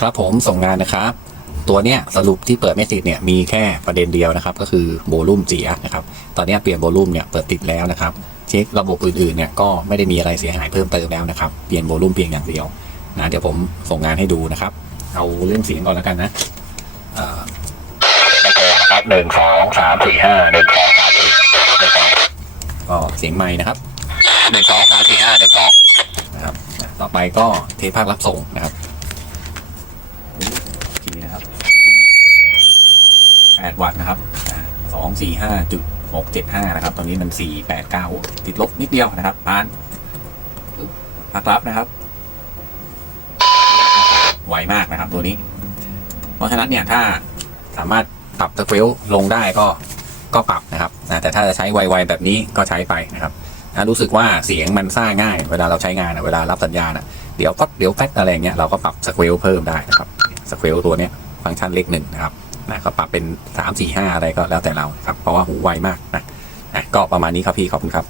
ครับผมส่งงานนะครับ ตัวเนี้ยสรุปที่เปิดไม่ติดเนี่ยมีแค่ประเด็นเดียวนะครับ ก็คือโวลูมเสียนะครับ ตอนเนี้ยเปลี่ยนโวลูมเนี่ยเปิดติดแล้วนะครับ เช็คระบบอื่นๆเนี่ยก็ไม่ได้มีอะไรเสียหายเพิ่มเติมแล้วนะครับ เปลี่ยนโวลูมเพียงอย่างเดียวนะเดี๋ยวผมส่งงานให้ดูนะครับ เอาเรื่องเสียงก่อนแล้วกันนะเอ่อไม่เกินนะครับหนึ่งสองสามสี่ห้าหนึ่งสองสามสี่หนึ่งสองก็เสียงไม้นะครับหนึ่งสองสามสี่ห้าหนึ่งสองนะครับ ต่อไปก็เทปภาครับส่งนะครับ 8 วัตต์นะครับสองสี่ห้าจุดหกเจ็ดห้านะครับ ตอนนี้มันสี่แปดเก้าติดลบนิดเดียวนะครับร้านพักรับนะครับ ไวมากนะครับตัวนี้ เพราะฉะนั้นเนี่ยถ้าสามารถปรับตะเฟลลงได้ก็ก็ปรับนะครับแต่ถ้าจะใช้ไวๆแบบนี้ก็ใช้ไปนะครับถ้ารู้สึกว่าเสียงมันซ่าง่าย เวลาเราใช้งานเวลารับสัญญาณเดี๋ยวก็เดี๋ยวแป๊กอะไรเงี้ยเราก็ปรับสเควลเพิ่มได้นะครับสเควลตัวเนี้ยฟังก์ชันเลขหนึ่งนะครับ นะก็ปรับเป็นสามสี่ห้าอะไรก็แล้วแต่เราครับเพราะว่าหูไวมากนะนะก็ประมาณนี้ครับพี่ขอบคุณครับ